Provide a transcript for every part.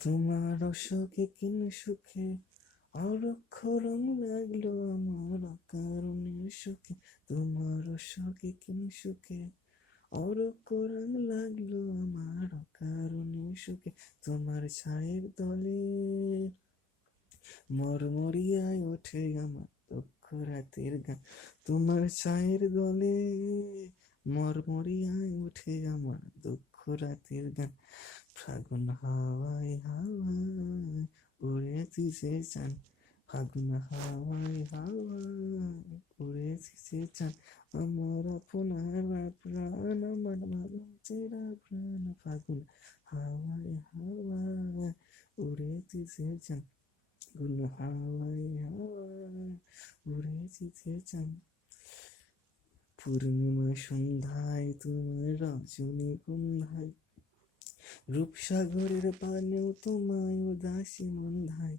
তোমার অশোকে কিন সুখে অরক্ষরম লাগলো আমার অকারণের সুখে। তোমার অশোকে কিন সুখে অরক্ষরম লাগলো আমার অকারণের সুখে। তোমার ছায়ের দলে মরমরিয়ায় ওঠে আমার দুঃখ রাতের গান। তোমার ছায়ের দলে মরমরিয়ায় ওঠে আমার দুঃখ রাতের গান। ফাগুন হাওয়ায় হাওয়ায় উড়েছি সে চান, ফাগুন হাওয়ায় হাওয়ায় উড়েছি সে চান। আমার আপনার প্রাণ, আমার ভালো চেরা প্রাণ, ফাগুন হাওয়ায় হাওয়ায় উড়েছি সে চান, ফাগুন হাওয়ায় হাওয়ায় উড়েছি সে চান। পূর্ণিমা সন্ধ্যায় তোমার রজনী গন্ধায়, রূপসাগরের পানেও তোমায় উদাসী মন্ধায়।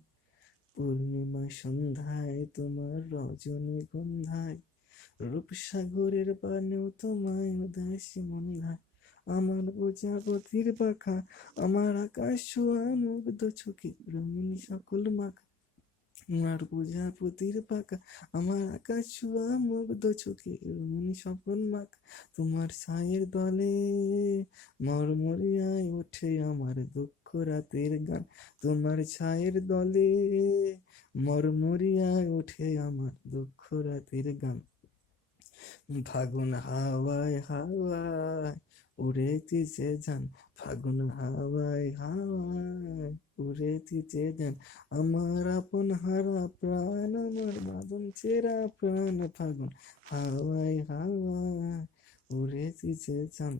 পূর্ণিমা সন্ধ্যায় তোমার রজনী গন্ধায়, রূপসাগরের পানেও তোমায় উদাসী মন্ধায়। আমার প্রজাপতির পাখা, আমার আকাশ ছোঁয়া মুগ্ধ চোখে রঙিন সকল মাখা। আমার প্রজাপতির পাখা, আমার আকাশ ছোঁয়া মুগ্ধ চোখে রঙিন সকল মাখা। তোমার ছায়ের দলে মরমরিয়ায় ওঠে আমার দুঃখ রাতের গান। তোমার ছায়ের দলে মরমরিয়ায় ওঠে আমার দুঃখ রাতের গান। ফাগুন হাওয়ায় হাওয়ায় উড়েছে যান, ফাগুন হাওয়ায় হাওয়ায় উড়েছে যান। আমার আপন হারা প্রাণ, আমার বাদন চেরা প্রাণ, ফাগুন হাওয়ায় হাওয়ায় উড়েছে যান।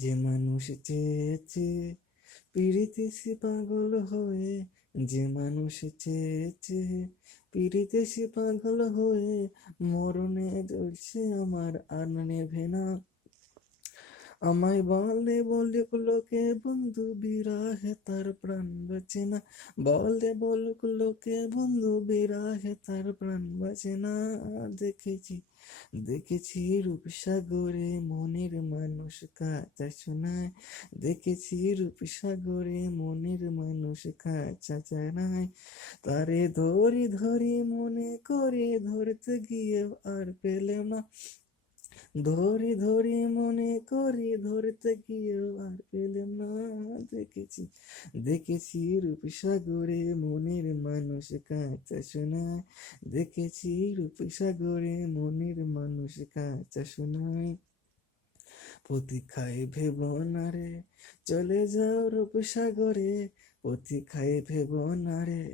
যে মানুষ চেয়েছে পিড়িতেছি পাগল হয়ে, যে মানুষ চেয়েছে পিড়িতেছি পাগল হয়ে, মরণে জ্বলছে আমার আর নেভে না। আমায় বলে বলে লোকে বন্ধু বিরাহে তার প্রাণ বাঁচে না, বলে বলুক লোকে বন্ধু বিরাহে তার প্রাণ বাঁচে না। দেখেছি দেখেছি রূপসাগরে মনের মানুষ কাঁচা শোনায়, দেখেছি রূপসাগরে মনের মানুষ কাঁচা জানায়। তারে ধরি ধরি মনে করে ধরতে গিয়ে আর পেলাম না, ধরি ধরি মনে করি ধরতে গিয়েও আর পেলাম না। দেখেছি দেখেছি রূপসাগরে মনের মানুষ কাঁচা শোনায়, দেখেছি রূপসাগরে মনের মানুষ কাঁচা শোনায়। প্রতীক্ষায় ভেব না রে চলে যাও রূপসাগরে, প্রতীক্ষায় ভেব না রে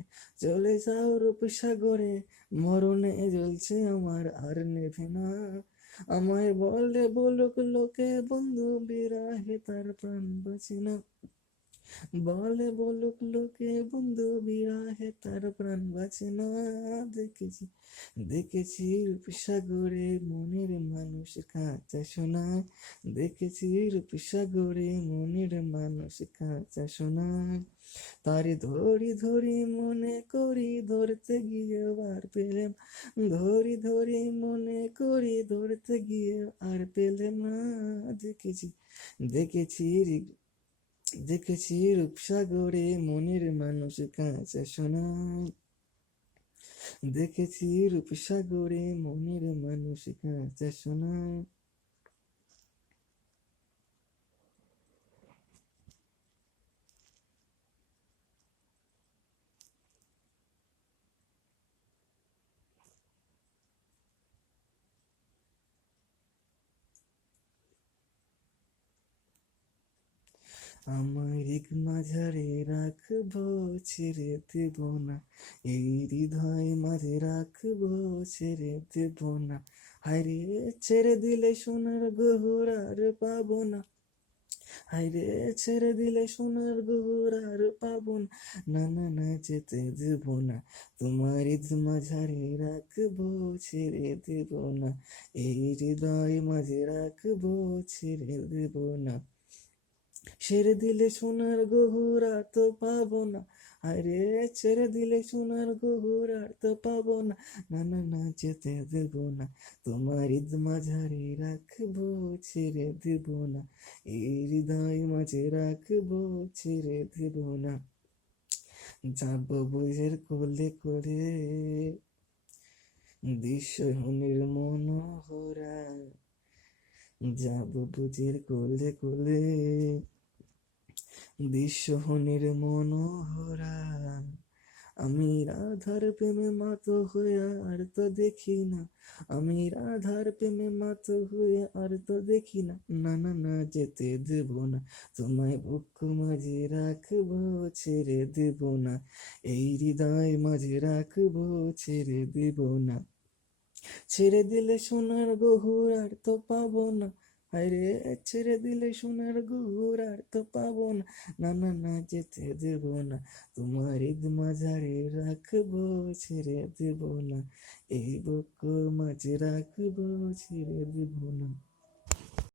চলে যাও রূপসাগরে, মরণে জ্বলছে আমার আর নেভে না। আমায় বলে বলুক লোকে বন্ধু বিরাহে তার প্রাণ বাঁচে না, বলে বলুক লোকে বন্ধু বিরাহে তার প্রাণ বাঁচে না। দেখেছি দেখেছি রূপসাগরে মনের মানুষ কাঁচা শোনায়, দেখেছি রূপসাগরে মনের মানুষ কাঁচা শোনায়। তারে ধরি ধরি মনে করি ধরতে গিয়ে আর পেলাম, ধরি ধরি মনে করি ধরতে গিয়ে আর পেলাম না। দেখেছি দেখেছি দেখেছি রূপসাগরে মনের মানুষ কাঁচা শোনায়, দেখেছি রূপসাগরে মনের মানুষ কাঁচা শোনায়। আমার এক মাঝারে রাখবো ছেড়ে দেব না, এই হৃদয় মাঝে রাখবো ছেড়ে দেব না। হায়রে ছেড়ে দিলে সোনার গহর আর পাবো না, হায়রে ছেড়ে দিলে সোনার গহর আর পাবো না। না না না যেতে দেব না, তোমার ঈদ মাঝারে রাখবো ছেড়ে দেব না, এই হৃদয় মাঝে রাখবো ছেড়ে দেব না। ছেড়ে দিলে সোনার গহরা তো পাবো না, আরে ছেড়ে দিলে সোনার গহর আর তো পাবো না, না না না যেতে দেব না, তোমার ঈদ মাঝারে রাখবো, ছেড়ে দেব না, এই হৃদয় মাঝে রাখবো, ছেড়ে দেব না, যাব বইয়ের কোলে করে, দিশহনির মনোহরা, যাব বুঝের কোলে কোলে, দিশহনির মনোহরা, আমি রাধার প্রেমে মাত হয়ে আর তো দেখি না, আমি রাধার প্রেমে মাত হয়ে আর তো দেখি না, না না না যেতে দেব না, তোমায় বুক মাঝে রাখবো, ছেড়ে দেব না, এই হৃদয় মাঝে রাখবো, ছেড়ে দেব না, ছেড়ে দিলে সোনার গহর আর তো পাবো না, আরে ছেড়ে দিলে সোনার গহর আর তো পাবো না, না না না যেতে দেব না, তোমার ঈদ মাঝারে রাখবো, ছেড়ে দেব না, এই বুক মাঝে রাখবো, ছেড়ে দেব না।